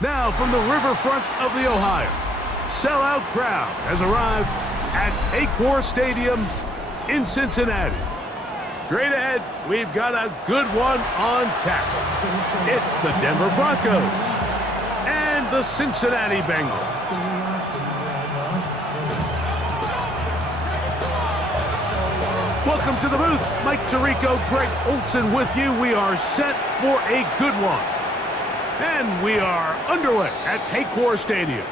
Now from the riverfront of the Ohio, sellout crowd has arrived at Paycor Stadium in Cincinnati. Straight ahead, we've got a good one on tap. It's the Denver Broncos and the Cincinnati Bengals. Welcome to the booth. Mike Tirico, Greg Olson with you. We are set for a good one. And we are underway at Paycor Stadium.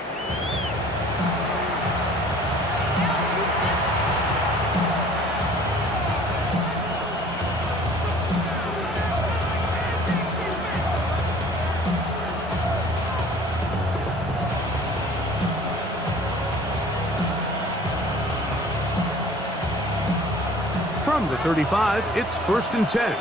From the 35, it's 1st and 10.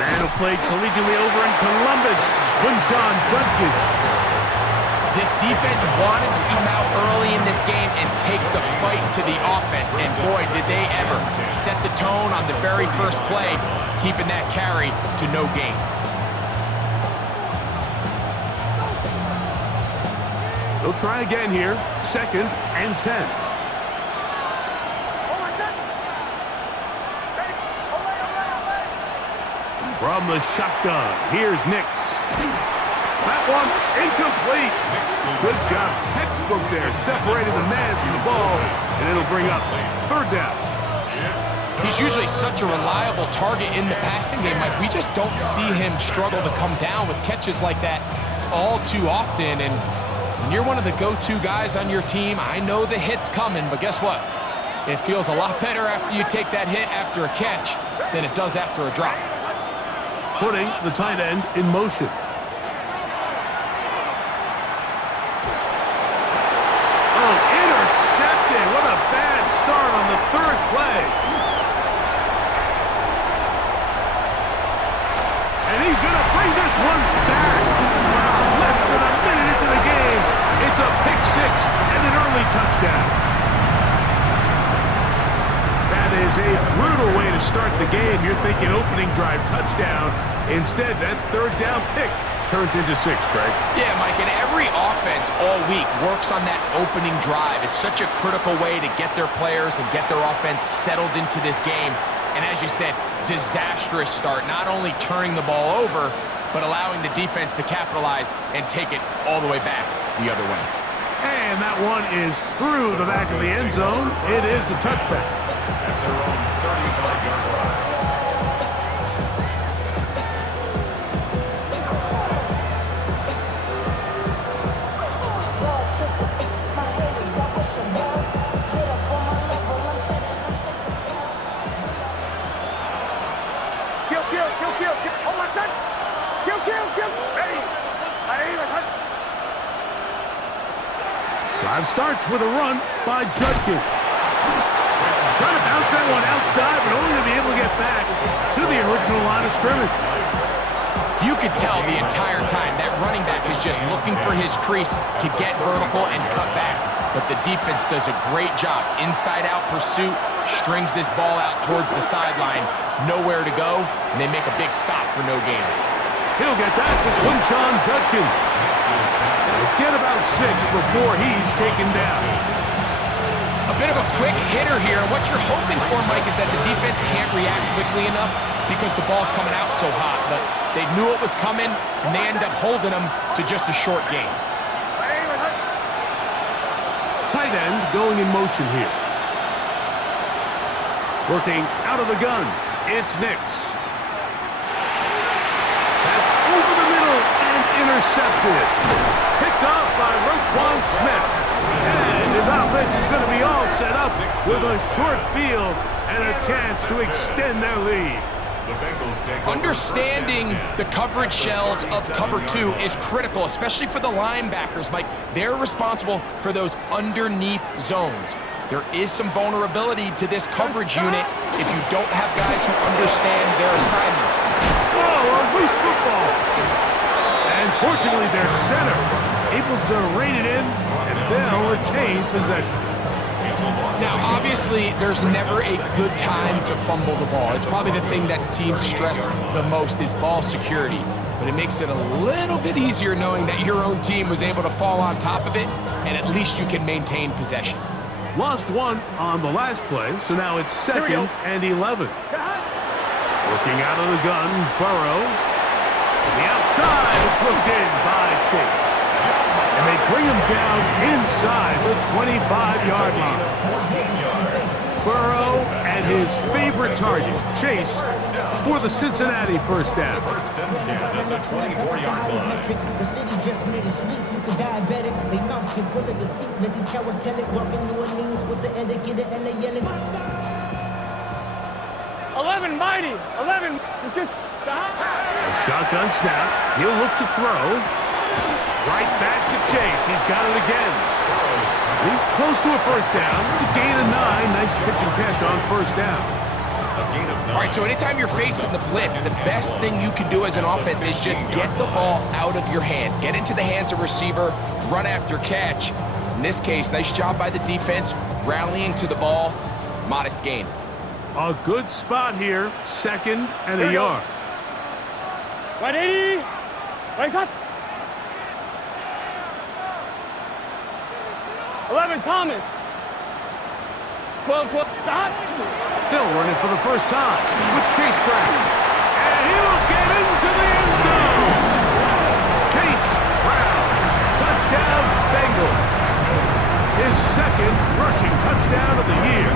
Man who played collegiately over in Columbus, Quinshon Judkins. This defense wanted to come out early in this game and take the fight to the offense, and boy, did they ever. Set the tone on the very first play, keeping that carry to no gain. They'll try again here, 2nd and 10. From the shotgun, here's Nix. That one incomplete. Good job, textbook there, separating the man from the ball, and it'll bring up 3rd down. He's usually such a reliable target in the passing game. Like, we just don't see him struggle to come down with catches like that all too often. And when you're one of the go-to guys on your team, I know the hit's coming, but guess what? It feels a lot better after you take that hit after a catch than it does after a drop. Putting the tight end in motion. Oh, intercepted. What a bad start on the 3rd play. And he's going to bring this one back. Wow, less than a minute into the game. It's a pick 6 and an early touchdown. That is a brutal way to start the game. You're thinking opening drive touchdown. Instead, that 3rd down pick turns into 6, Greg. Yeah, Mike, and every offense all week works on that opening drive. It's such a critical way to get their players and get their offense settled into this game. And as you said, disastrous start, not only turning the ball over, but allowing the defense to capitalize and take it all the way back the other way. And that one is through the back of the end zone. It is a touchback. At their own 35-yard line. Drive starts with a run by Judkins. Trying to bounce that one outside, but only to be able to get back to the original line of scrimmage. You could tell the entire time that running back is just looking for his crease to get vertical and cut back. But the defense does a great job. Inside-out pursuit, strings this ball out towards the sideline. Nowhere to go, and they make a big stop for no gain. He'll get that to Quinshon Judkins. He'll get about 6 before he's taken down. A bit of a quick hitter here. What you're hoping for, Mike, is that the defense can't react quickly enough because the ball's coming out so hot. But they knew it was coming, and they end up holding them to just a short gain. Tight end going in motion here. Working out of the gun, it's Nix. That's over the middle and intercepted. Picked off by Roquan Smith. And his offense is going to be all set up with a short field and a chance to extend their lead. Understanding the coverage shells of cover 2 is critical, especially for the linebackers, Mike. They're responsible for those underneath zones. There is some vulnerability to this coverage unit if you don't have guys who understand their assignments. Whoa, a loose football. And fortunately, their center able to rein it in, and they'll retain possession. Now, obviously, there's never a good time to fumble the ball. It's probably the thing that teams stress the most is ball security. But it makes it a little bit easier knowing that your own team was able to fall on top of it, and at least you can maintain possession. Lost one on the last play, so now it's 2nd and 11. Looking out of the gun, Burrow. To the outside, it's looked in by Chase. And they bring him down inside the 25-yard line. Burrow and his favorite target, Chase, for the Cincinnati first down. First and 10 at the 24-yard line. The city just made it sweet. People diabetic. They mouths get full of deceit. Let these cowards tell it. Walking New Orleans with the end of get it. LA yelling. 11, mighty. 11. It's just A shotgun snap. He'll look to throw. Right back to Chase. He's got it again. He's close to a first down. To gain a 9. Nice pitch and catch on first down. All right, so anytime you're facing the blitz, the best thing you can do as an offense is just get the ball out of your hand. Get into the hands of receiver, run after catch. In this case, nice job by the defense, rallying to the ball. Modest gain. A good spot here. 2nd and a yard. 180. Right shot. 11, Thomas. 12, stop. They'll run it for the first time with Chase Brown. And he'll get into the end zone. Chase Brown. Touchdown, Bengals. His 2nd rushing touchdown of the year.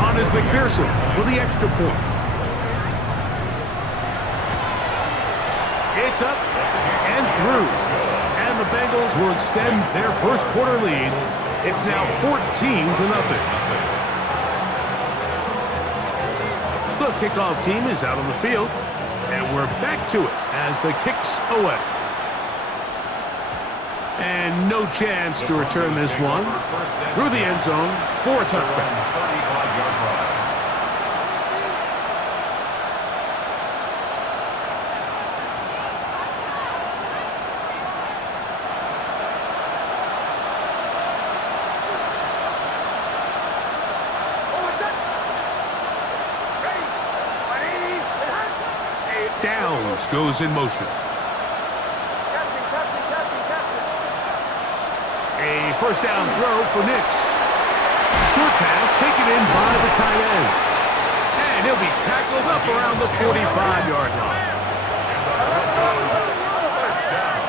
On is McPherson for the extra point. It's up and through. And the Bengals will extend their first quarter lead. It's now 14-0. The kickoff team is out on the field, and we're back to it as the kick's away. And no chance to return this one through the end zone for a touchback. 35-yard run. Downs goes in motion. A first down throw for Nix. Short pass taken in by the tight end. And he'll be tackled up around the 45-yard line. First down.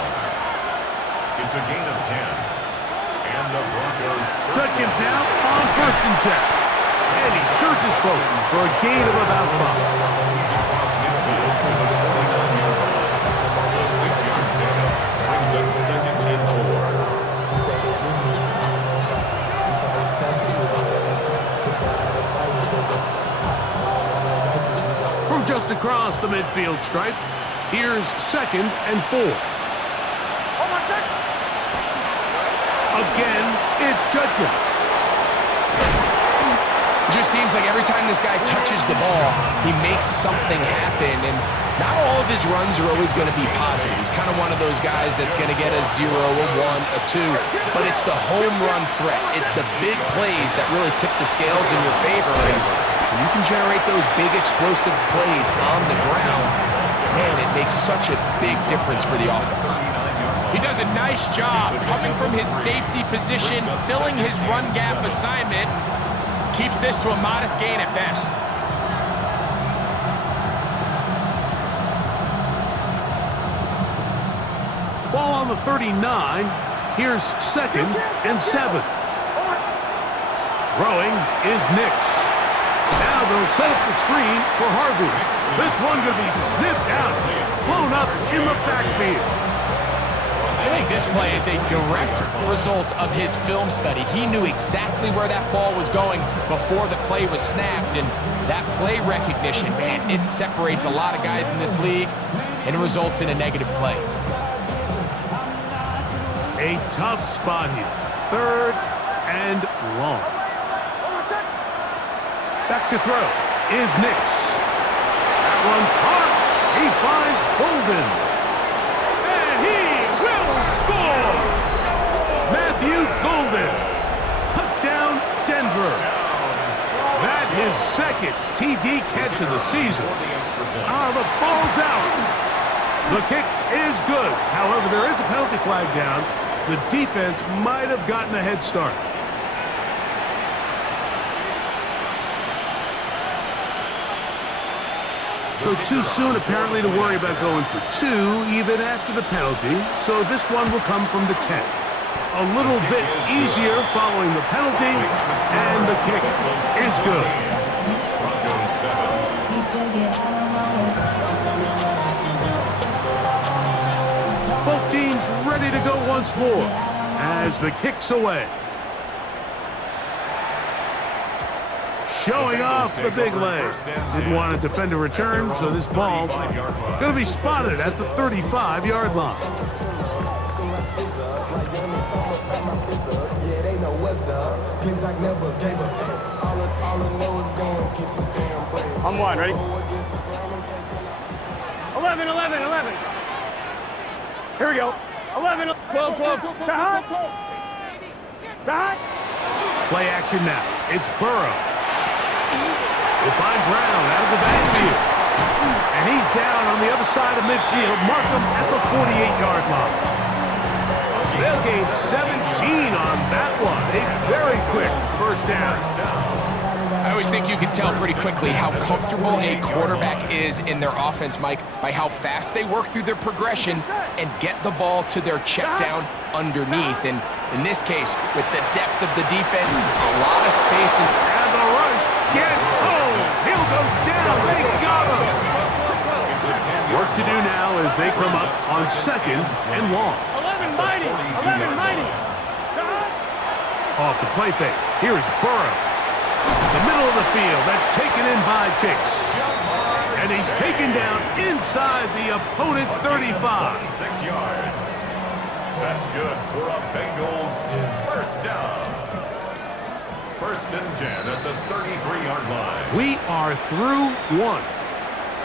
It's a gain of 10. And the Broncos. Judkins now on 1st and 10. And he surges forward for a gain of about 5. He's across midfield to the 49-yard line. The 6-yard pickup brings up 2nd and 4. From just across the midfield stripe, here's 2nd and 4. Again, it's Judkins. It just seems like every time this guy touches the ball, he makes something happen, and not all of his runs are always going to be positive. He's kind of one of those guys that's going to get a 0, a 1, a 2, but it's the home run threat. It's the big plays that really tip the scales in your favor, and when you can generate those big explosive plays on the ground, man, it makes such a big difference for the offense. He does a nice job coming from his safety position, filling his run gap assignment. Keeps this to a modest gain at best. Ball on the 39. Here's 2nd and 7. Throwing is Nix. Now they'll set up the screen for Harvey. This one going to be sniffed out, blown up in the backfield. I think this play is a direct result of his film study. He knew exactly where that ball was going before the play was snapped, and that play recognition, man, it separates a lot of guys in this league, and it results in a negative play. A tough spot here. 3rd and long. Back to throw is Nix. That one caught. He finds Golden. Score! Matthew Golden. Touchdown, Denver. His second TD catch of the season. The ball's out. The kick is good. However, there is a penalty flag down. The defense might have gotten a head start. So too soon, apparently, to worry about going for two, even after the penalty. So this one will come from the 10. A little bit easier following the penalty, and the kick is good. Both teams ready to go once more as the kick's away. Showing off the big leg. Didn't want to defend a return, so this ball going to be spotted at the 35-yard line. I'm one, ready? 11, 11, 11. Here we go. 11, 12, 12. Play action now. It's Burrow. Will find Brown out of the backfield. And he's down on the other side of midfield. Mark him at the 48-yard line. They'll gain 17 on that one. A very quick first down. I always think you can tell pretty quickly how comfortable a quarterback is in their offense, Mike, by how fast they work through their progression and get the ball to their check down underneath. And in this case, with the depth of the defense, a lot of space. And the rush gets home. He'll go down. They got him. Work to do now as they come up on second and long. 11 mighty. 11 mighty. Off the play fake. Here's Burrow. The middle of the field. That's taken in by Chase. And he's taken down inside the opponent's 35. 6 yards. That's good for a Bengals first down. First and 10 at the 33-yard line. We are through one.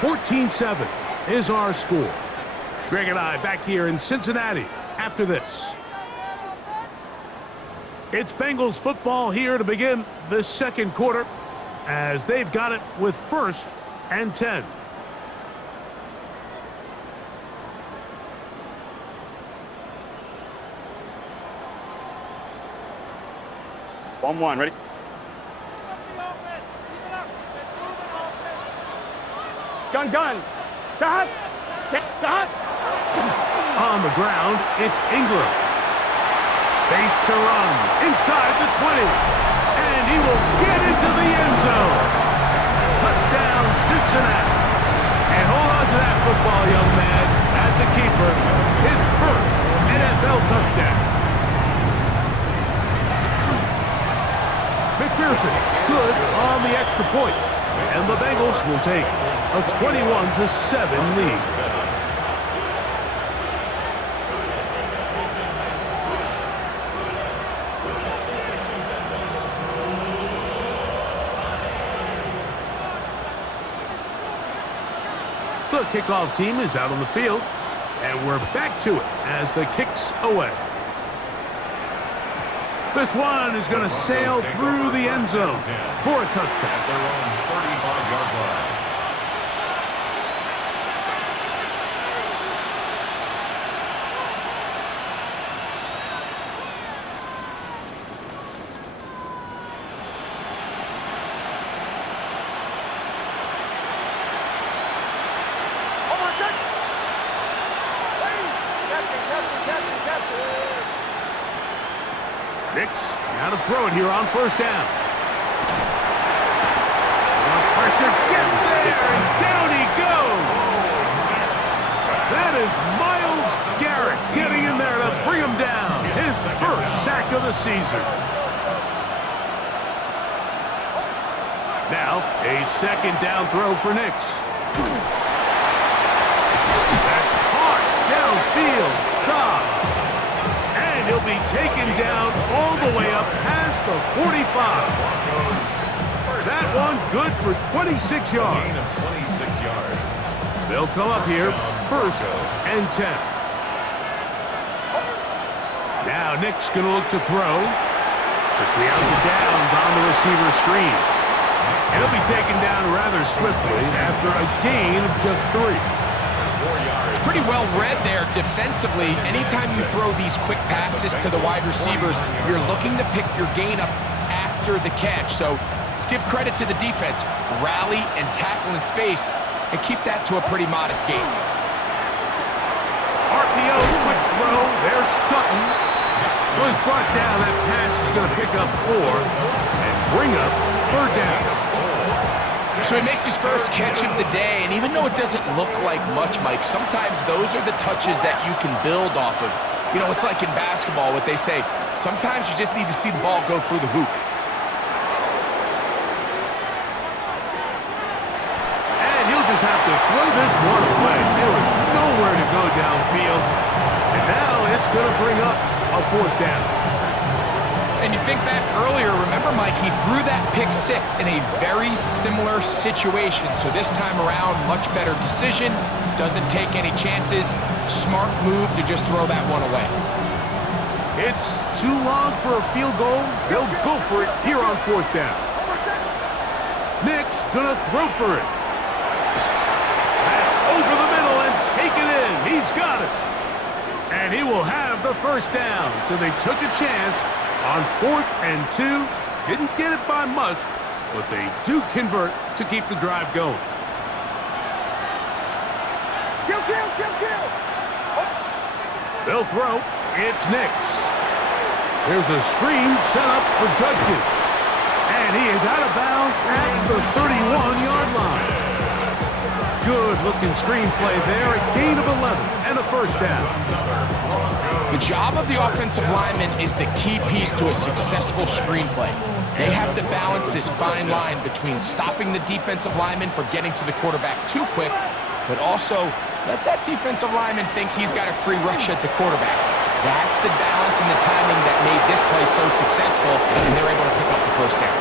14-7 is our score. Greg and I back here in Cincinnati after this. It's Bengals football here to begin the second quarter as they've got it with first and 10. One, ready? Gun. Dot. On the ground, it's Ingram. Space to run inside the 20. And he will get into the end zone. Touchdown, Cincinnati. And hold on to that football, young man. That's a keeper. His first NFL touchdown. McPherson, good on the extra point. And the Bengals will take a 21-7 lead. The kickoff team is out on the field, and we're back to it as the kick's away. This one is going to sail through the end zone for a touchdown. At their own 35-yard line. Nix, now to throw it here on first down. The pressure gets there, and down he goes. That is Myles Garrett getting in there to bring him down. His first sack of the season. Now, a second down throw for Nix. That's caught downfield. Dobbs. And he'll be taken down all the way up past the 45. That one good for 26 yards. Gain of 26 yards. They'll come up here first and 10. Now Nick's going to look to throw. Quickly out to Downs on the receiver screen. And he'll be taken down rather swiftly after a gain of just 3. 4 yards. Pretty well read there defensively. Anytime you throw these quick passes to the wide receivers, you're looking to pick your gain up after the catch. So let's give credit to the defense. Rally and tackle in space and keep that to a pretty modest gain. RPO, quick throw. There's Sutton. Was brought down. That pass is going to pick up 4 and bring up 3rd down. So he makes his first catch of the day, and even though it doesn't look like much, Mike, sometimes those are the touches that you can build off of. You know, it's like in basketball, what they say, sometimes you just need to see the ball go through the hoop. And he'll just have to throw this one away. There was nowhere to go downfield. And now it's going to bring up a 4th down. And you think back earlier, remember, Mike, he threw that pick 6 in a very similar situation. So this time around, much better decision, doesn't take any chances. Smart move to just throw that one away. It's too long for a field goal. They'll go for it here on 4th down. Nick's going to throw for it. That's over the middle and taken in. He's got it. And he will have the 1st down. So they took a chance on 4th and 2. Didn't get it by much, but they do convert to keep the drive going. Kill, kill, kill, kill. They'll throw. It's Nick's. There's a screen set up for Judkins. And he is out of bounds at the 31-yard line. Good-looking screenplay there. A gain of 11 and a 1st down. The job of the offensive lineman is the key piece to a successful screenplay. They have to balance this fine line between stopping the defensive lineman for getting to the quarterback too quick, but also let that defensive lineman think he's got a free rush at the quarterback. That's the balance and the timing that made this play so successful, and they're able to pick up the 1st down.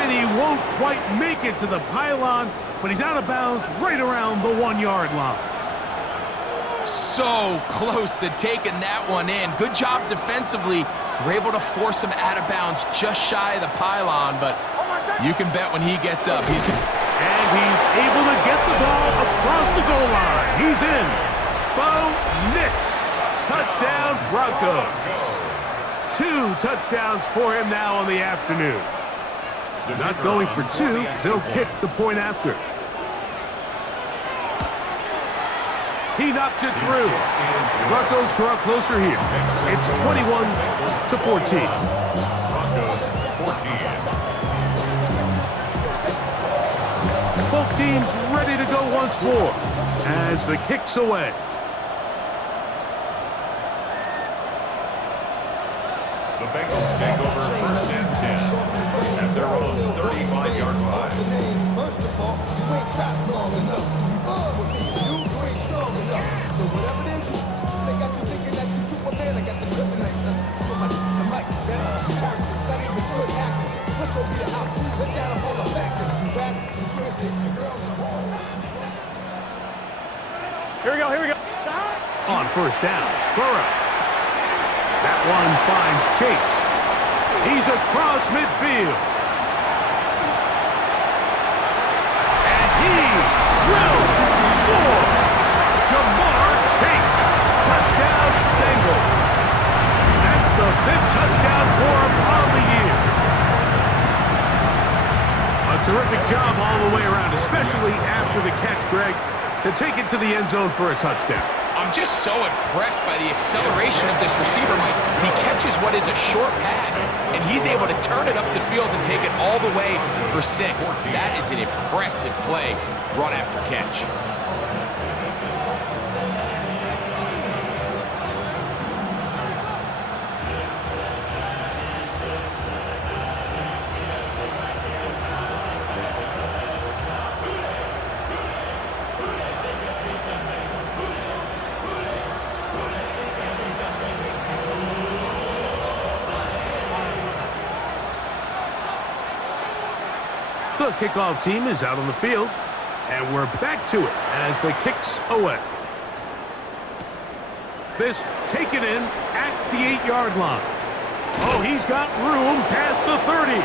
And he won't quite make it to the pylon, but he's out of bounds right around the 1-yard line. So close to taking that one in. Good job defensively. They're able to force him out of bounds just shy of the pylon, but you can bet when he gets up, he's going to... And he's able to get the ball across the goal line. He's in. Bo Nix. Touchdown, Broncos. 2 touchdowns for him now on the afternoon. Not going for 2. They'll kick the point after. He knocks it through. Broncos draw closer here. It's 21-14. Broncos 14. Both teams ready to go once more as the kick's away. The Bengals take over 1st and 10 at their own 35-yard line. First of all, you ain't got long enough. You ain't strong enough. So whatever it is, they got you thinking that you Superman. I got the kryptonite. So much the mic, man. Characters, not even good actors. What's gonna be the outcome? Let's add up all the factors. You rap, you twist it, the girls are home. Here we go, here we go. On 1st down, Burrow. That one finds Chase. He's across midfield. And he will score. Jamar Chase. Touchdown, Bengals. That's the 5th touchdown for him on the year. A terrific job all the way around, especially after the catch, Greg, to take it to the end zone for a touchdown. I'm just so impressed by the acceleration of this receiver, Mike. He catches what is a short pass, and he's able to turn it up the field and take it all the way for 6. That is an impressive play, run after catch. The kickoff team is out on the field, and we're back to it as the kick's away. This taken in at the 8-yard line. Oh, he's got room past the 30.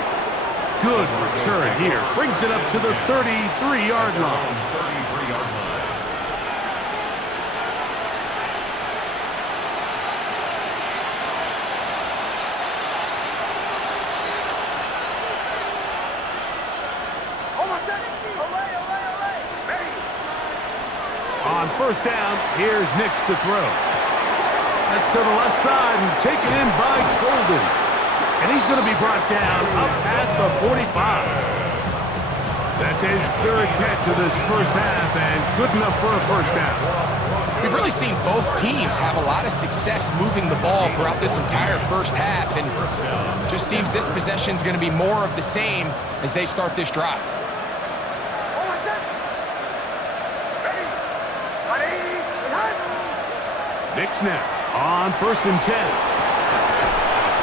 good return here. Brings it up to the 33-yard line. 33-yard line. On first down, here's Nix to throw. That's to the left side and taken in by Golden. And he's going to be brought down up past the 45. That's his third catch of this first half and good enough for a first down. We've really seen both teams have a lot of success moving the ball throughout this entire first half, and just seems this possession is going to be more of the same as they start this drive. Nix now on first and 10.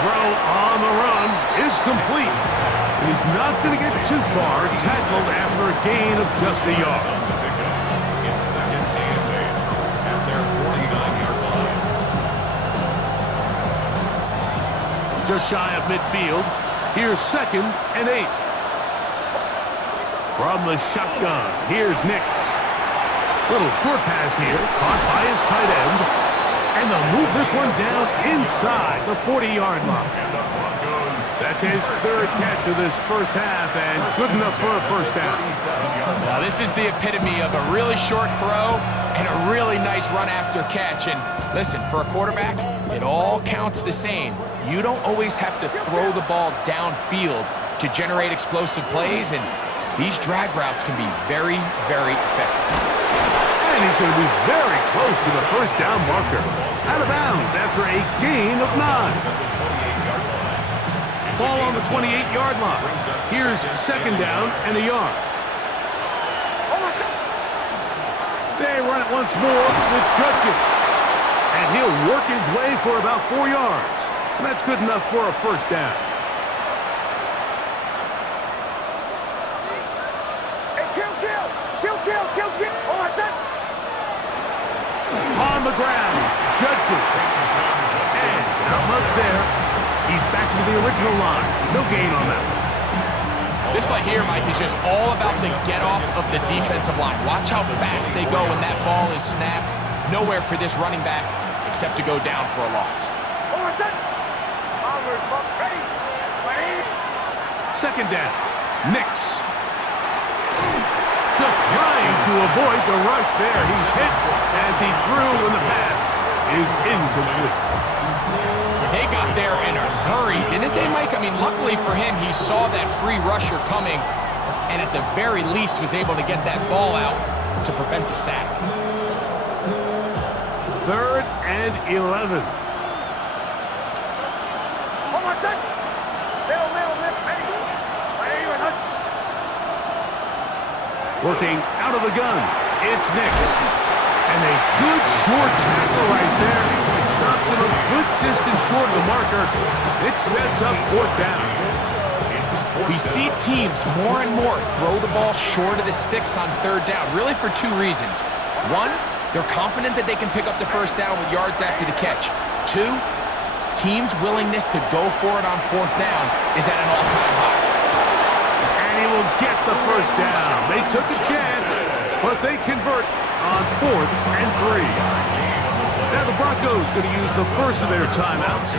Throw on the run is complete. He's not going to get too far, tackled after a gain of just a yard. It's second and 8 at their 49-yard line. Just shy of midfield. Here's second and 8. From the shotgun, here's Nix. Little short pass here, caught by his tight end. And they'll move this one down inside the 40-yard line. That's his third catch of this first half and good enough for a first down. Now this is the epitome of a really short throw and a really nice run after catch. And listen, for a quarterback, it all counts the same. You don't always have to throw the ball downfield to generate explosive plays, and these drag routes can be very, very effective. And he's going to be very close to the first down marker. Out of bounds after a gain of 9. Ball on the 28-yard line. Here's second down and a yard. They run it once more with Judkins. And he'll work his way for about 4 yards. And that's good enough for a first down. On the ground, Judkins. And not much there. He's back to the original line. No gain on that one. This play here, Mike, is just all about the get-off of the defensive line. Watch how fast they go when that ball is snapped. Nowhere for this running back except to go down for a loss. Second down, Nix. Just trying to avoid the rush there. He's hit as he threw when the pass is incomplete. They got there in a hurry, didn't they, Mike? I mean, luckily for him, he saw that free rusher coming and at the very least was able to get that ball out to prevent the sack. Third and 11. Working out of the gun, it's Nix. And a good short tackle right there. It stops him a good distance short of the marker. It sets up fourth down. We see teams more and more throw the ball short of the sticks on third down, really for 2 reasons. 1, they're confident that they can pick up the first down with yards after the catch. 2, teams' willingness to go for it on fourth down is at an all-time high. He will get the first down. They took a chance, but they convert on 4th and 3. Now the Broncos going to use the first of their timeouts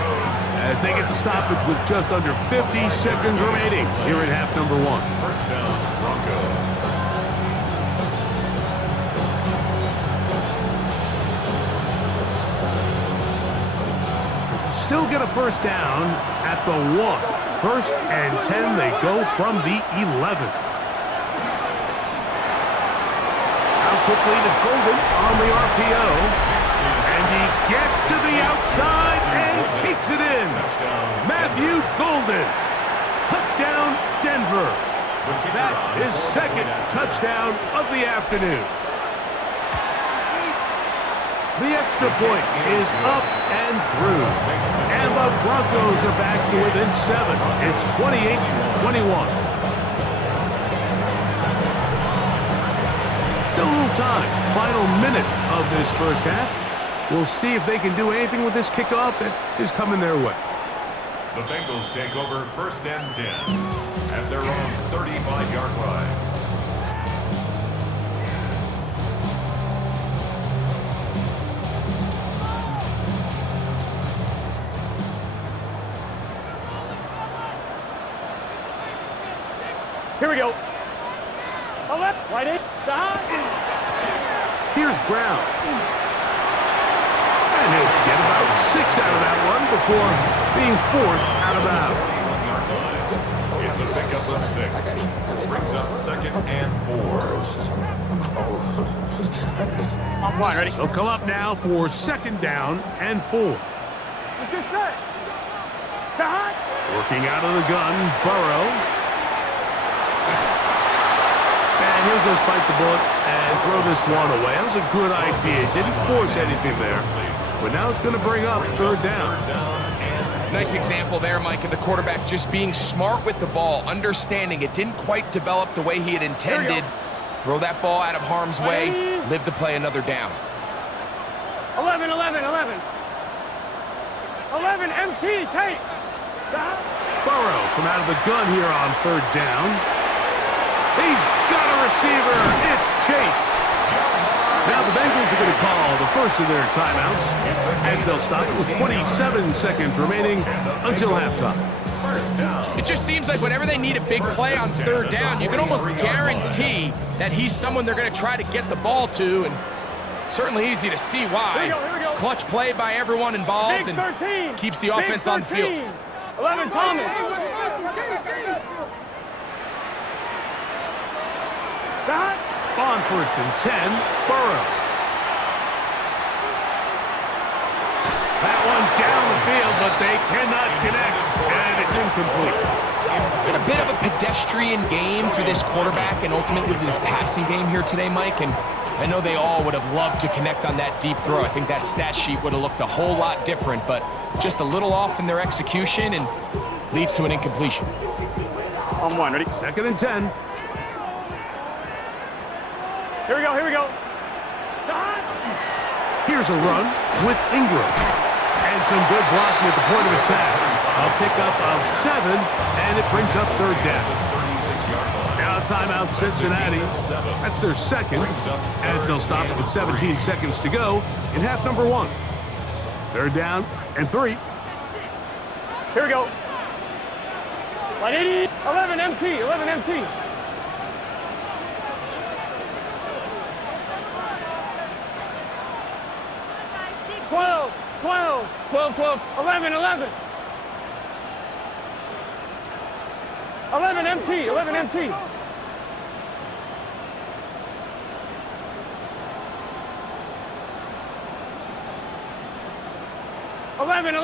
as they get the stoppage with just under 50 seconds remaining here in half number 1. First down, Broncos. Still get a first down at the 1. First and 10, they go from the 11. Now quickly to Golden on the RPO. And he gets to the outside and takes it in. Matthew Golden. Touchdown, Denver. That is second touchdown of the afternoon. The extra point is up and through. And the Broncos are back to within 7. It's 28-21. Still a little time. Final minute of this first half. We'll see if they can do anything with this kickoff that is coming their way. The Bengals take over 1st and 10 at their own 35-yard line. Here we go. Left, right in, Here's Brown. And he'll get about 6 out of that one before being forced out of bounds. It's a pickup of 6. Brings up 2nd and 4. On one, ready? He'll come up now for 2nd down and 4. Let's get set. Working out of the gun, Burrow. And he'll just bite the bullet and throw this one away. That was a good idea. Didn't force anything there. But now it's going to bring up 3rd down. Nice example there, Mike, of the quarterback just being smart with the ball, understanding it didn't quite develop the way he had intended. Throw that ball out of harm's way, live to play another down. 11, 11, 11. 11, MT, take. Burrow from out of the gun here on 3rd down. He's got a receiver. It's Chase. Now the Bengals are going to call the first of their timeouts as they'll stop it with 27 seconds remaining until halftime. It just seems like whenever they need a big play on 3rd down, you can almost guarantee that he's someone they're going to try to get the ball to, and certainly easy to see why. Here we go. Clutch play by everyone involved Big and 13. keeps the offense on the field. 11, Thomas. On 1st and 10, Burrow. That one down the field, but they cannot connect, and it's incomplete. It's been a bit of a pedestrian game for this quarterback and ultimately this passing game here today, Mike, and I know they all would have loved to connect on that deep throw. I think that stat sheet would have looked a whole lot different, but just a little off in their execution and leads to an incompletion. On one, ready? 2nd and 10. Here we go, here we go. Here's a run with Ingram. And some good blocking at the point of attack. A pickup of 7, and it brings up 3rd down. Now timeout Cincinnati. That's their 2nd, as they'll stop it with 17 seconds to go in half number 1. 3rd down and 3. Here we go. 180. 11 MT, 11 MT. Twelve, 11, 11. 11 MT, 11 MT. Eleven.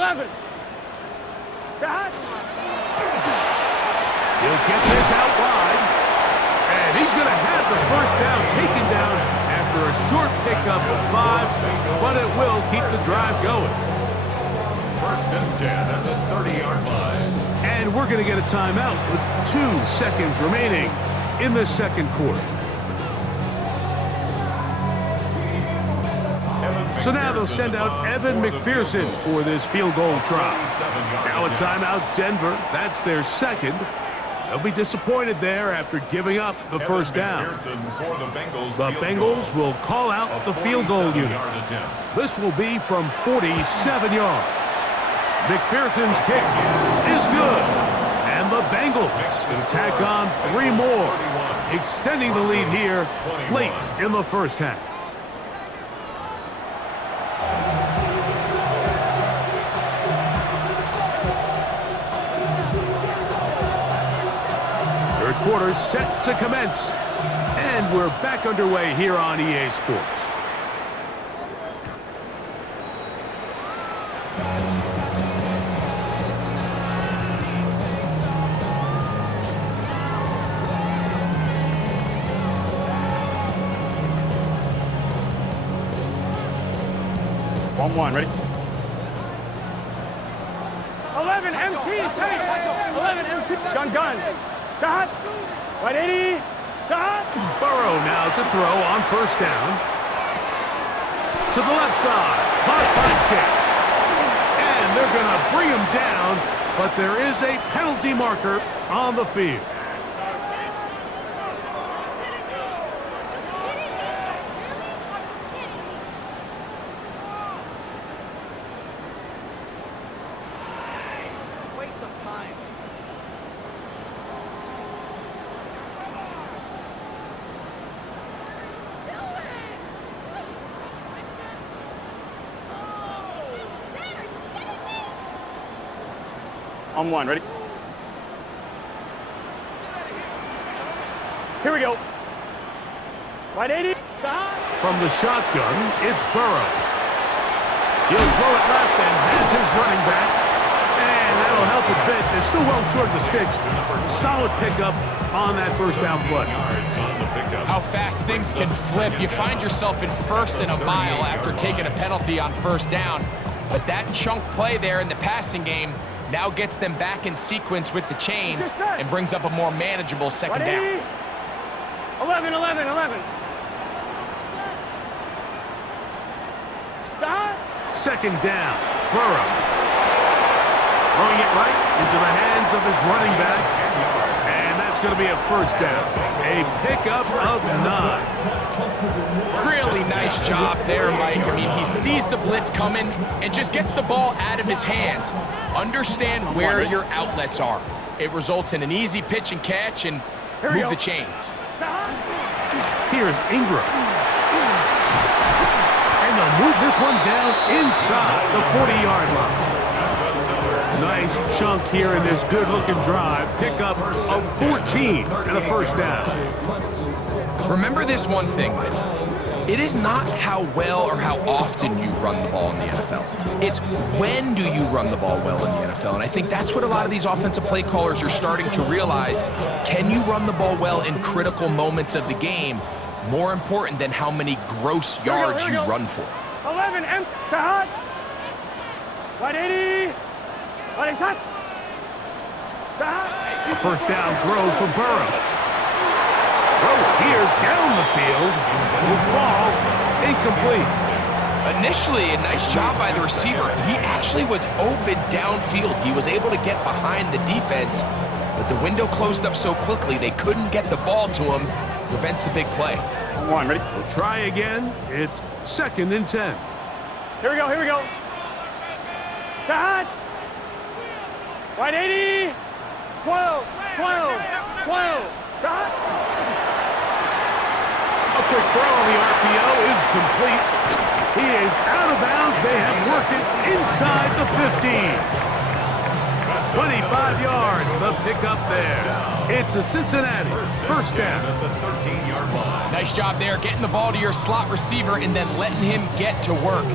He'll get this out wide. And he's going to have the 1st down taken down after a short pickup of 5, but it will keep the drive going. 1st and 10 at the 30-yard line. And we're going to get a timeout with 2 seconds remaining in the 2nd quarter. So now they'll send out Evan McPherson for this field goal try. Now a timeout Denver. That's their 2nd. They'll be disappointed there after giving up the 1st down. The Bengals will call out the field goal unit. This will be from 47 yards. McPherson's kick is good. And the Bengals will tack on 3 more, extending the lead here late in the 1st half. Quarter set to commence, and we're back underway here on EA Sports. One, ready? 11 MT, take. 11 MT, gun. Stop. 180. Stop. Burrow now to throw on 1st down. To the left side. Caught by Chase. And they're going to bring him down but there is a penalty marker on the field. On one, ready? Here we go. Wide 80. From the shotgun, it's Burrow. He'll throw it left and has his running back. And that'll help a bit. They're still well short of the sticks. Solid pickup on that first down play. How fast things can flip. You find yourself in first and a mile after taking a penalty on first down. But that chunk play there in the passing game now gets them back in sequence with the chains and brings up a more manageable second down. 11, 11, 11. Second down, Burrow. Throwing it right into the hands of his running back. And that's going to be a first down. A pickup of 9. Really nice job there, Mike. I mean, he sees the blitz coming and just gets the ball out of his hands. Understand where your outlets are. It results in an easy pitch and catch and move the chains. Here's Ingram. And they'll move this one down inside the 40-yard line. Nice chunk here in this good-looking drive. Pickup of 14 and a first down. Remember this one thing, Mike. It is not how well or how often you run the ball in the NFL. It's when do you run the ball well in the NFL. And I think that's what a lot of these offensive play callers are starting to realize. Can you run the ball well in critical moments of the game? More important than how many gross yards you run for. 11, M. Hot. 180. What is hot? A first down throw for Burrow. Throw here down the field will fall incomplete. Initially, a nice job by the receiver. He actually was open downfield. He was able to get behind the defense, but the window closed up so quickly they couldn't get the ball to him. Prevents the big play. One, ready? We'll try again. It's second and 10. Here we go, here we go. Hot. 180. 12, 12, 12. Hot. A quick throw on the RPO is complete. He is out of bounds. They have worked it inside the 15. 25 yards, the pickup there. It's a Cincinnati first down. Nice job there, getting the ball to your slot receiver and then letting him get to work.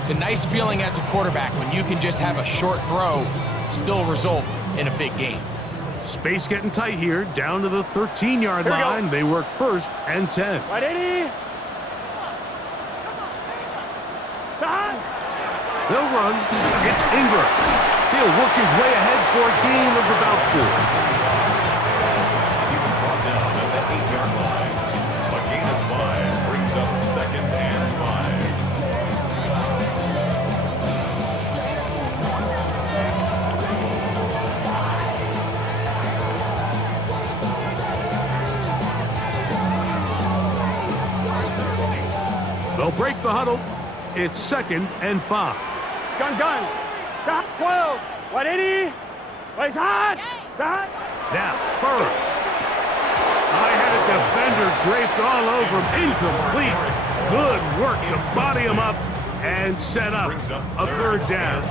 It's a nice feeling as a quarterback when you can just have a short throw, still result in a big game. Space getting tight here, down to the 13-yard line. They work first and 10. 180. They'll run. It's Ingram. He'll work his way ahead for a gain of about 4. He was brought down at the 8-yard line. A gain of 5 brings up second and 5. They'll break the huddle. It's second and 5. Gun. Got 12. 180. It's hot. It's hot. Now, Burrow. I had a defender draped all over him. Incomplete. Good work to body him up and set up a third down.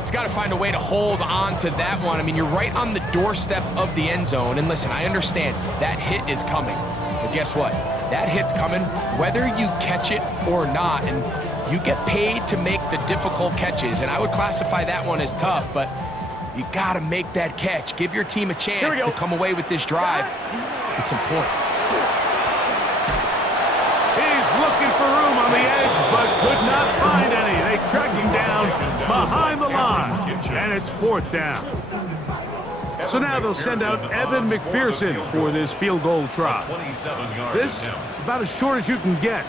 He's got to find a way to hold on to that one. I mean, you're right on the doorstep of the end zone. And listen, I understand that hit is coming. But guess what? That hit's coming whether you catch it or not. And you get paid to make the difficult catches. And I would classify that one as tough, but you got to make that catch. Give your team a chance to come away with this drive with some points. He's looking for room on the edge, but could not find any. They track him down behind the line, and it's fourth down. So now they'll send out Evan McPherson for this field goal try. This is about as short as you can get.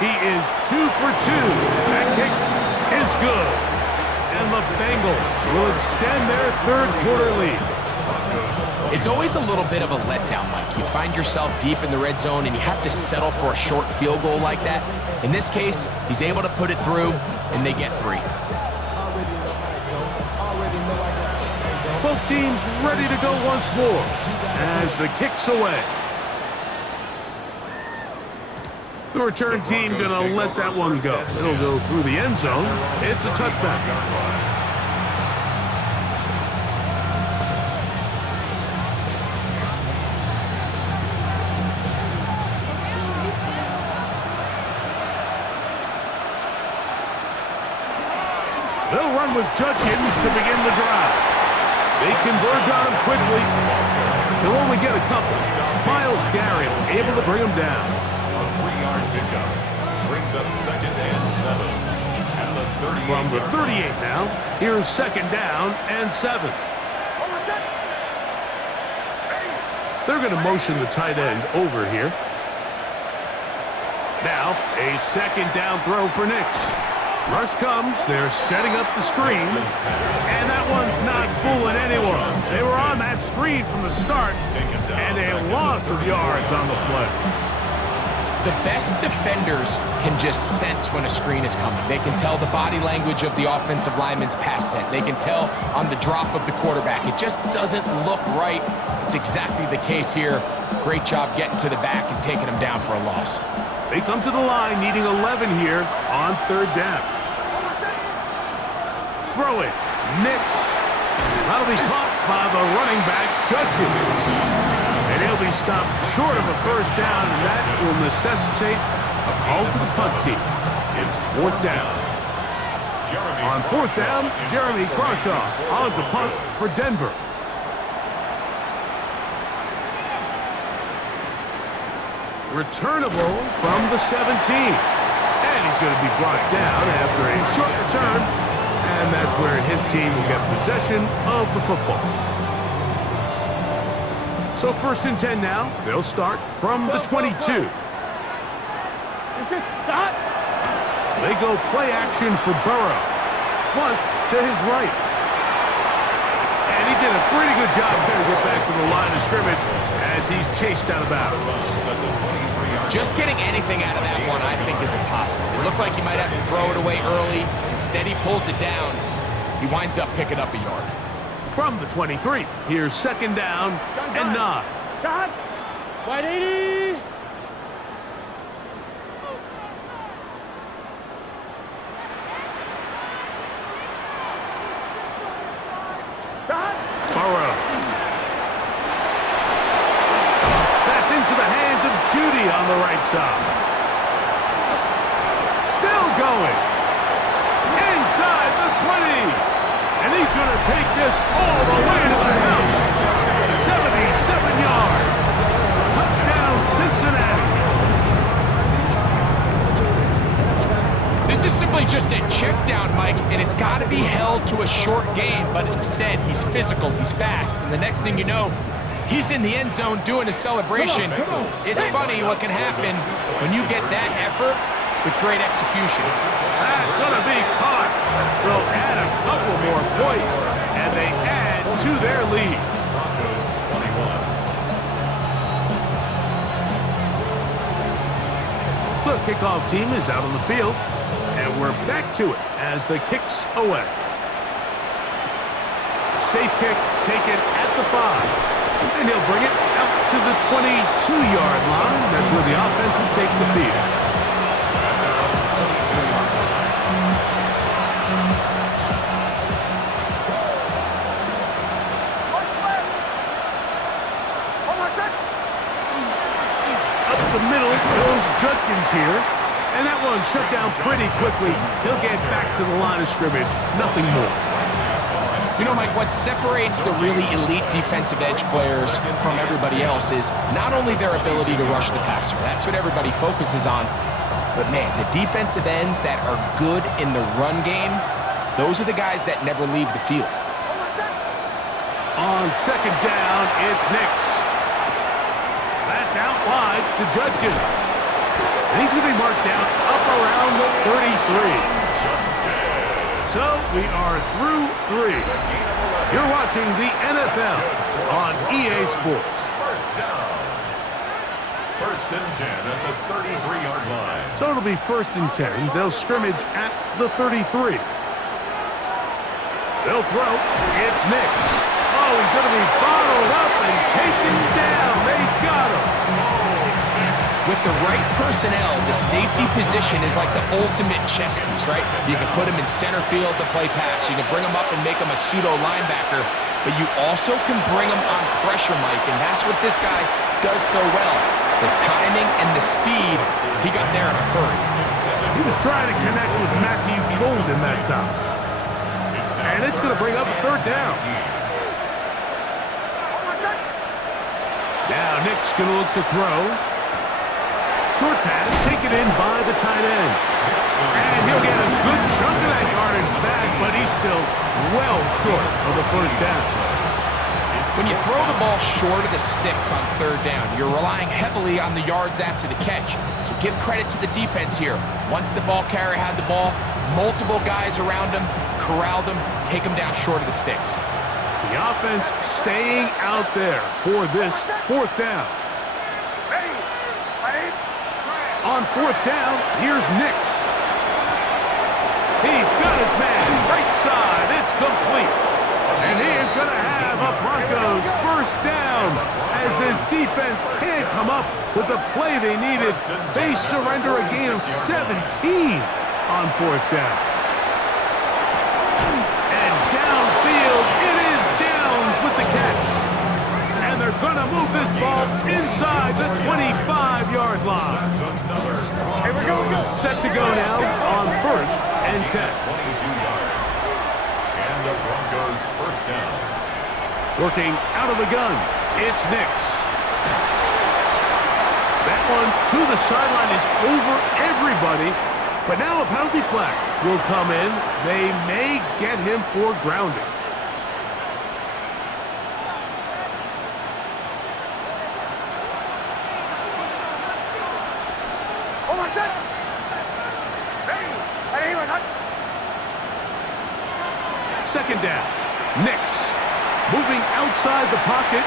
He is 2 for 2. That kick is good. And the Bengals will extend their third quarter lead. It's always a little bit of a letdown, Mike. You find yourself deep in the red zone and you have to settle for a short field goal like that. In this case, he's able to put it through and they get 3. Both teams ready to go once more as the kick's away. The return team gonna let that one go. It'll go through the end zone. It's a touchback. They'll run with Judkins to begin the drive. They converge on him quickly. He'll only get a couple. Myles Garrett able to bring him down. A 3-yard pickup brings up 2nd and 7. At the 38. From the 38 now, here's 2nd down and 7. They're going to motion the tight end over here. Now, a 2nd down throw for Nix. Rush comes, they're setting up the screen, and that one's not fooling anyone. They were on that screen from the start, and a loss of yards on the play. The best defenders can just sense when a screen is coming. They can tell the body language of the offensive lineman's pass set. They can tell on the drop of the quarterback. It just doesn't look right. It's exactly the case here. Great job getting to the back and taking him down for a loss. They come to the line needing 11 here on 3rd down. Throw it. Nix. That'll be caught by the running back, Judkins. And he'll be stopped short of a 1st down, and that will necessitate a call to the punt team. It's 4th down. On 4th down, Jeremy Crawshaw on to punt for Denver. Returnable from the 17. And he's going to be brought down after a short return. And that's where his team will get possession of the football. So 1st and 10 now. They'll start from the 22. They go play action for Burrow. Flush to his right. And he did a pretty good job there to get back to the line of scrimmage as he's chased out of bounds. Just getting anything out of that one, I think, is impossible. It looked like he might have to throw it away early. Instead, he pulls it down. He winds up picking up a yard. From the 23, here's 2nd down and 9. Got White 80. Burrow. That's into the hands of Judy on the right side. Still going. Inside the 20. And he's going to take this all the way to the house. 77 yards. Touchdown, Cincinnati. This is simply just a check down, Mike, and it's got to be held to a short gain, but instead he's physical, he's fast, and the next thing you know, he's in the end zone doing a celebration. It's funny what can happen when you get that effort with great execution. That's going to be caught. So add a couple more points, and they add to their lead. The kickoff team is out on the field, and we're back to it as the kick's away. Safe kick taken at the 5, and he'll bring it out to the 22-yard line. That's where the offense will take the field. The middle goes Judkins here, and that one shut down pretty quickly. He'll get back to the line of scrimmage, nothing more. You know, Mike, what separates the really elite defensive edge players from everybody else is not only their ability to rush the passer. That's what everybody focuses on. But, man, the defensive ends that are good in the run game, those are the guys that never leave the field. On 2nd down, it's Nix. That's out wide to Judkins. And he's going to be marked down up around the 33. So we are through 3. You're watching the NFL on EA Sports. First down. First and 10 at the 33-yard line. So it'll be 1st and 10. They'll scrimmage at the 33. They'll throw. It's Nix. Oh, he's going to be bottled up and taken down. They got him. With the right personnel, the safety position is like the ultimate chess piece, right? You can put him in center field to play pass. You can bring him up and make him a pseudo linebacker, but you also can bring him on pressure, Mike, and that's what this guy does so well. The timing and the speed, he got there in a hurry. He was trying to connect with Matthew Golden that time. And it's going to bring up a 3rd down. Now Nick's going to look to throw. Short pass taken in by the tight end. And he'll get a good chunk of that yardage back, but he's still well short of the 1st down. When you throw the ball short of the sticks on 3rd down, you're relying heavily on the yards after the catch. So give credit to the defense here. Once the ball carrier had the ball, multiple guys around him, corralled him, take him down short of the sticks. The offense staying out there for this 4th down. On 4th down, here's Nix. He's got his man right side. It's complete. And he is going to have a Broncos 1st down as this defense can't come up with the play they needed. They surrender a gain of 17 on 4th down. And downfield, it is Downs with the catch. And they're going to move this ball inside the 25-yard line. Here we go. Set to go now on 1st and 10. 22 yards. And the Broncos 1st down. Working out of the gun, it's Nix. That one to the sideline is over everybody, but now a penalty flag will come in. They may get him for grounding. Second down. Nix moving outside the pocket.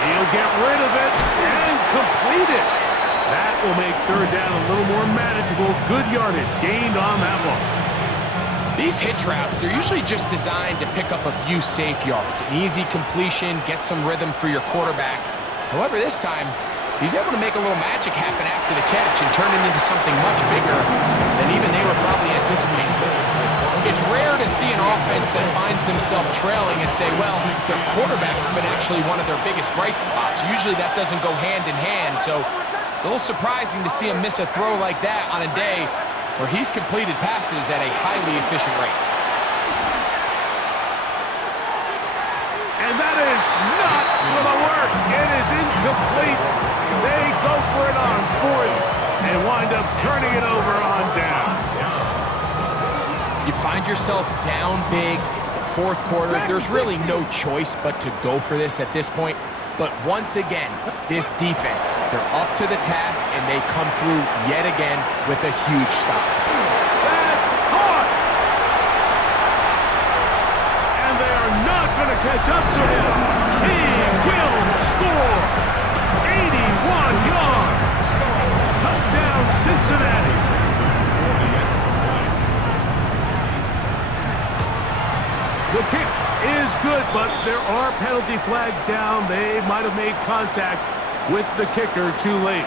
He'll get rid of it and complete it. That will make 3rd down a little more manageable. Good yardage gained on that one. These hitch routes, they're usually just designed to pick up a few safe yards. An easy completion, get some rhythm for your quarterback. However, this time, he's able to make a little magic happen after the catch and turn it into something much bigger than even they were probably anticipating. It's rare to see an offense that finds themselves trailing and say, well, their quarterback's been actually one of their biggest bright spots. Usually that doesn't go hand in hand, so it's a little surprising to see him miss a throw like that on a day where he's completed passes at a highly efficient rate. And that is not going to work. It is incomplete. They go for it on 4th and wind up turning it over on down. You find yourself down big. It's the 4th quarter. There's really no choice but to go for this at this point. But once again, this defense, they're up to the task, and they come through yet again with a huge stop. That's caught! And they are not going to catch up to him. He will score! 81 yards! Touchdown, Cincinnati! The kick is good, but there are penalty flags down. They might have made contact with the kicker too late.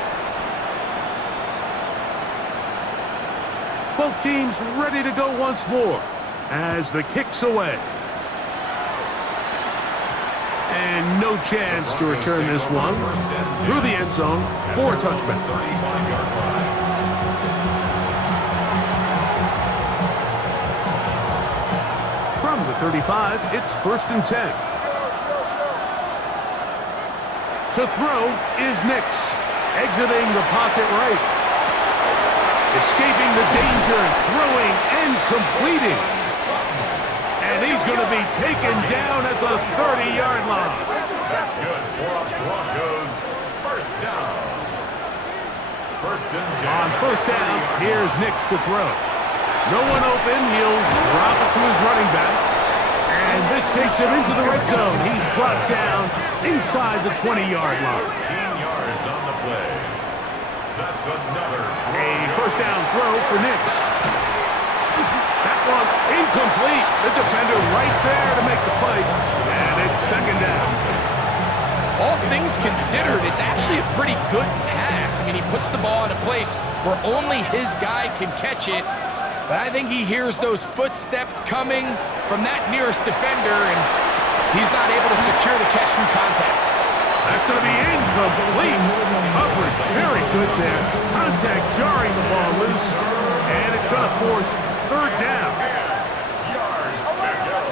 Both teams ready to go once more as the kick's away. And no chance to return this one through the end zone for a touchback. 35-yard line. From the 35, it's 1st and 10. To throw is Nix, exiting the pocket right. Escaping the danger, throwing and completing. And he's going to be taken down at the 30-yard line. That's good for a Broncos 1st down. First and 10. On first down, here's Nix to throw. No one open. He'll drop it to his running back. And this takes him into the red zone. He's brought down inside the 20-yard line. 15 yards on the play. That's another. A first down throw for Nix. That one incomplete. The defender right there to make the play. And it's second down. All things considered, it's actually a pretty good pass. I mean, he puts the ball in a place where only his guy can catch it. But I think he hears those footsteps coming from that nearest defender, and he's not able to secure the catch through contact. That's going to be incomplete. Coverage very good there. Contact jarring the ball loose. And it's going to force third down. Yards to go.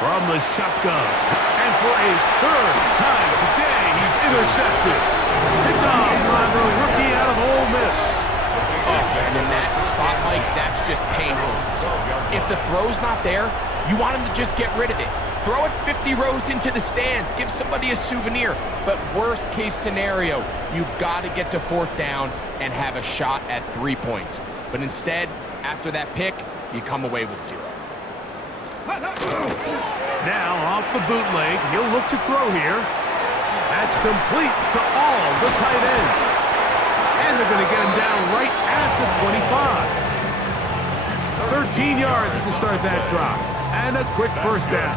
From the shotgun. And for a third time today, he's intercepted. Picked off by the rookie out of Ole Miss. Oh, and in that spot, Mike, that's just painful to see. If the throw's not there, you want him to just get rid of it. Throw it 50 rows into the stands. Give somebody a souvenir. But worst case scenario, you've got to get to fourth down and have a shot at 3 points. But instead, after that pick, you come away with 0. Now off the bootleg, he'll look to throw here. That's complete to all the tight ends. And they're going to get him down right at the 25. 13 yards to start that drive. And a quick first down.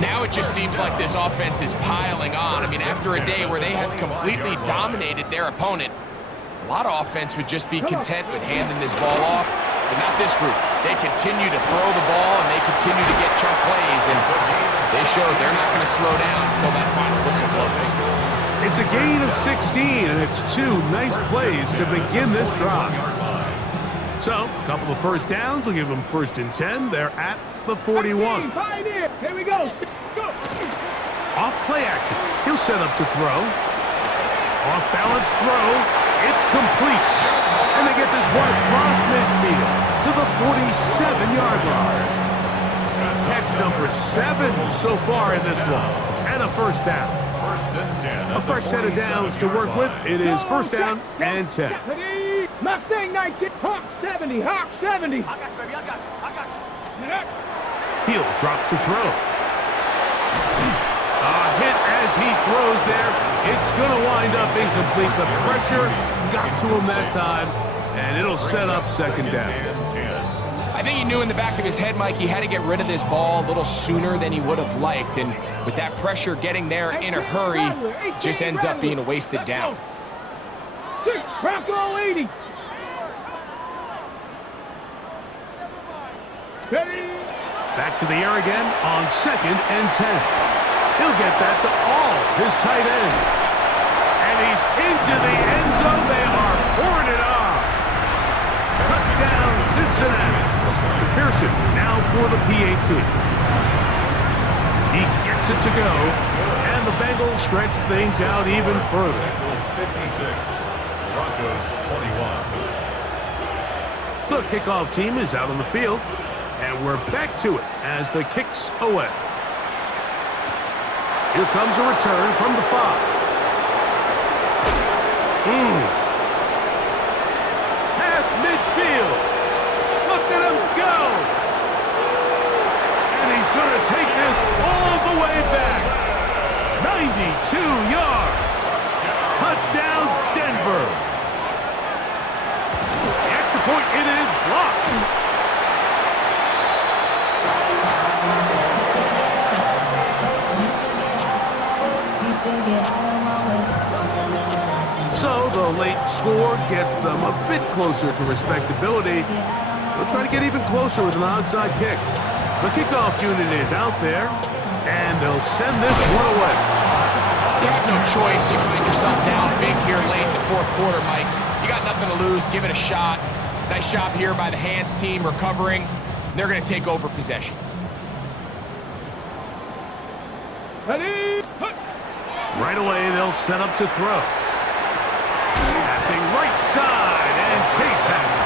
Now it just seems like this offense is piling on. I mean, after a day where they have completely dominated their opponent, a lot of offense would just be content with handing this ball off. But not this group. They continue to throw the ball, and they continue to get chunk plays, and they show they're not going to slow down until that final whistle blows. It's a gain of 16, and it's 2 nice plays to begin this drive. So, a couple of first downs will give them first and 10. They're at the 41. Here we go. Go. Off play action. He'll set up to throw. Off balance throw. It's complete. And they get this one across midfield to the 47-yard line. Catch number 7 so far in this one. And a first down. First and 10. A fresh set of downs to work with. It is first down and 10. Mustang 19, Hawk 70, Hawk 70. I got you, baby. I got you. He'll drop to throw. A hit as he throws there. It's going to wind up incomplete. The pressure got to him that time, and it'll set up second down. I think he knew in the back of his head, Mike, he had to get rid of this ball a little sooner than he would have liked, and with that pressure getting there in a hurry, just ends up being a wasted down. Bronco 80. Back to the air again on second and 10. He'll get that to all his tight ends. And he's into the end zone. They are pouring it on. Touchdown, Cincinnati. McPherson now for the PAT. He gets it to go. And the Bengals stretch things out even further. Bengals 56, Broncos 21. The kickoff team is out on the field. And we're back to it as the kick's away. Here comes a return from the 5. Past midfield. Look at him go. And he's going to take this all the way back. 92 yards. Touchdown, Denver. At the point, it is blocked. So the late score gets them a bit closer to respectability. They'll try to get even closer with an onside kick. The kickoff unit is out there, and they'll send this one away. You have no choice. You find yourself down big here late in the fourth quarter, Mike. You got nothing to lose. Give it a shot. Nice job here by the hands team recovering. They're going to take over possession. Right away, they'll set up to throw. Passing right side, and Chase has it.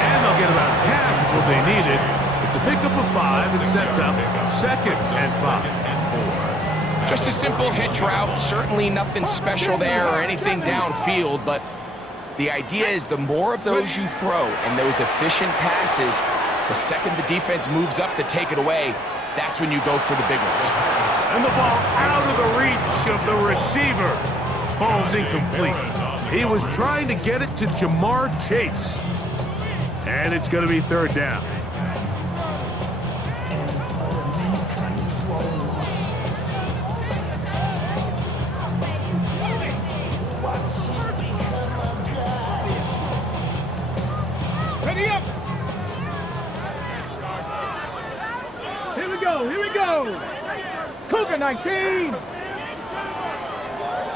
And they'll get about half of what they needed. It's a pickup of 5 and sets up second and 5. Just a simple hitch route. Certainly nothing special there or anything downfield, but the idea is the more of those you throw and those efficient passes, the second the defense moves up to take it away, that's when you go for the big ones. And the ball out of the reach of the receiver. Falls incomplete. He was trying to get it to Jamar Chase. And it's going to be third down. Ready up. Here we go. Here we go. Cougar 19.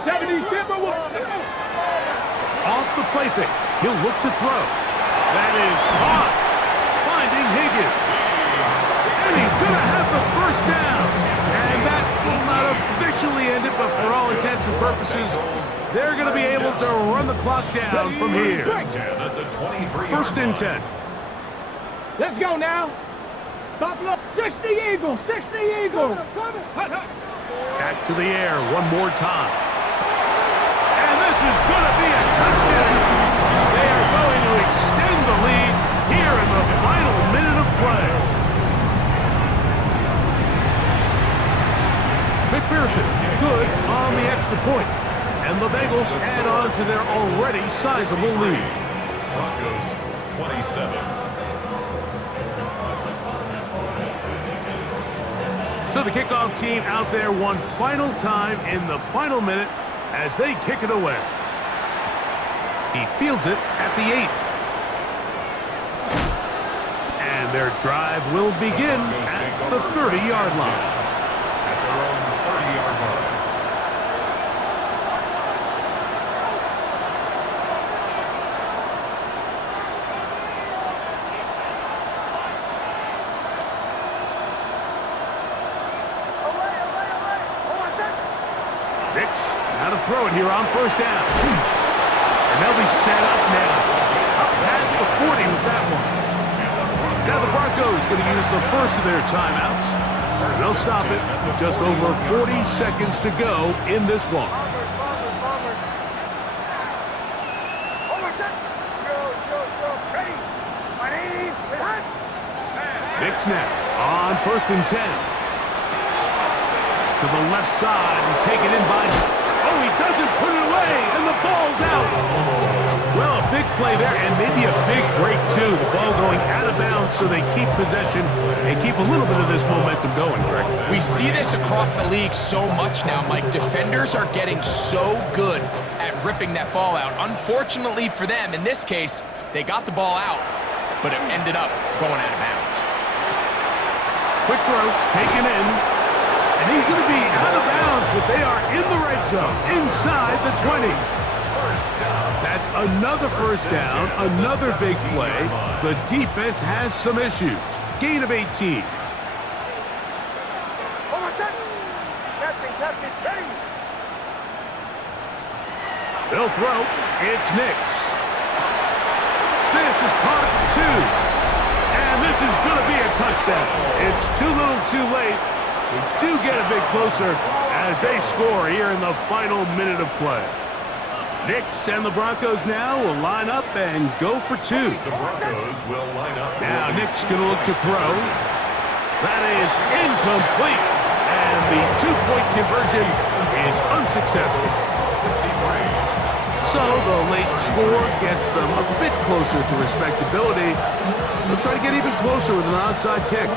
70 Timberwolves. Off the play fake. He'll look to throw. That is caught. Finding Higgins. And he's going to have the first down. And that will not officially end it, but for all intents and purposes, they're going to be able to run the clock down from here. First and 10. Let's go now. Buffalo, 60 Eagles, 60 Eagles. Back to the air one more time. And this is going to be a touchdown. They are going to extend the lead here in the final minute of play. McPherson, good on the extra point. And the Bengals add on to their already sizable lead. Broncos 27. So the kickoff team out there one final time in the final minute as they kick it away. He fields it at the 8. And their drive will begin at the 30-yard line. At their own 30-yard line. Now to throw it here on first down. And they'll be set up now. Up past the 40 with that one. Now the Broncos going to use the first of their timeouts. They'll stop it with just over 40 seconds to go in this one. Nick snap on first and 10. To the left side and taken in by... Oh, he doesn't put it away, and the ball's out. Well, a big play there, and maybe a big break, too. The ball going out of bounds so they keep possession and keep a little bit of this momentum going, Greg. We see this across the league so much now, Mike. Defenders are getting so good at ripping that ball out. Unfortunately for them, in this case, they got the ball out, but it ended up going out of bounds. Quick throw, taken in. And he's going to be out of bounds, but they are in the red zone, inside the 20. That's another first down, another big play. The defense has some issues. Gain of 18. They'll throw. It's Nix. This is caught at 2. And this is going to be a touchdown. It's too little too late. We do get a bit closer as they score here in the final minute of play. Nix and the Broncos now will line up and go for 2. The Broncos will line up. Now Nick's going to look to throw. That is incomplete. And the 2-point conversion is unsuccessful. 63. So the late score gets them a bit closer to respectability. They'll try to get even closer with an onside kick.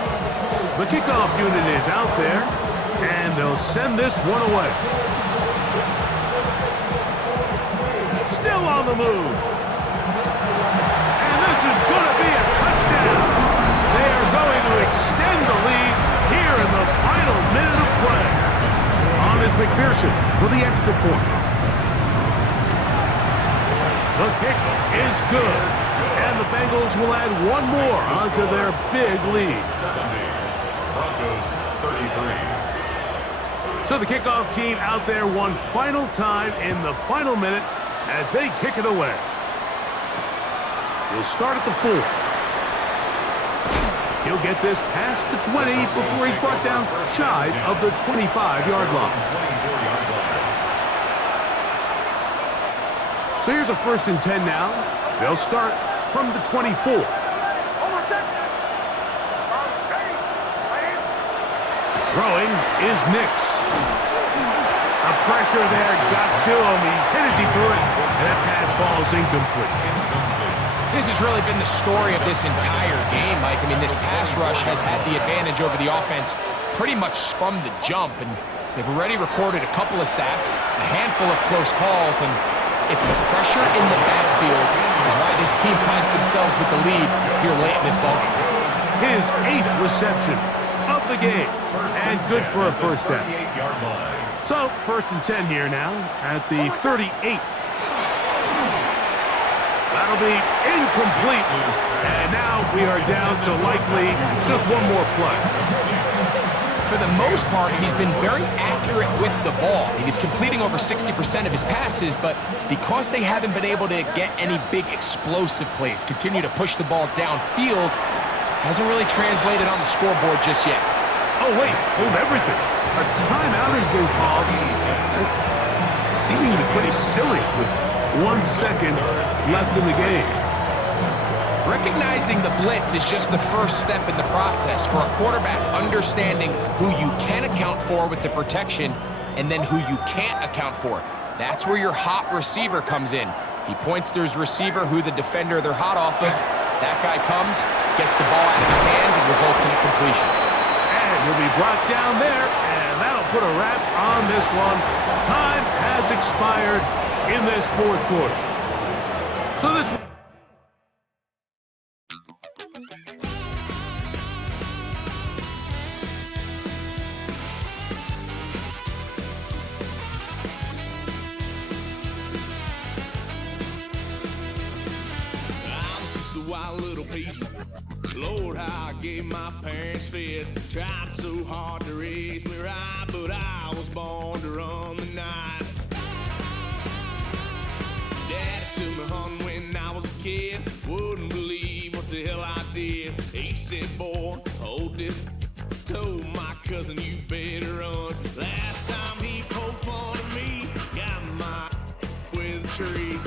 The kickoff unit is out there, and they'll send this one away. Still on the move. And this is going to be a touchdown. They are going to extend the lead here in the final minute of play. On is McPherson for the extra point. The kick is good, and the Bengals will add one more onto their big lead. 70. Broncos 33. So the kickoff team out there one final time in the final minute as they kick it away. He'll start at the 4. He'll get this past the 20 before he's brought down shy of the 25-yard line. So here's a 1st and 10 now. They'll start from the 24. Throwing is Nix. The pressure there got to him. He's hit as he threw it, and that pass falls incomplete. This has really been the story of this entire game, Mike. I mean, this pass rush has had the advantage over the offense pretty much from the jump, and they've already recorded a couple of sacks, a handful of close calls, and it's the pressure in the backfield is why this team finds themselves with the lead here late in this ballgame. His 8th reception of the game, and good for a 1st down. So, 1st and 10 here now at the 38. That'll be incomplete. And now we are down to likely just one more play. For the most part, he's been very accurate with the ball. He's completing over 60% of his passes, but because they haven't been able to get any big explosive plays, continue to push the ball downfield, hasn't really translated on the scoreboard just yet. Oh, wait, hold everything. A timeout has been called. That's seemingly pretty silly with 1 second left in the game. Recognizing the blitz is just the first step in the process for a quarterback, understanding who you can account for with the protection and then who you can't account for. That's where your hot receiver comes in. He points to his receiver, who the defender they're hot off of. That guy comes, gets the ball out of his hand, and results in a completion. And he'll be brought down there, and that'll put a wrap on this one. Time has expired in this 4th quarter. So this wild little piece. Lord, how I gave my parents fist. Tried so hard to raise me right, but I was born to run the night. Daddy took me home when I was a kid. Wouldn't believe what the hell I did. He said, boy, hold this. Told my cousin, you better run. Last time he poked fun of me, got my with a tree.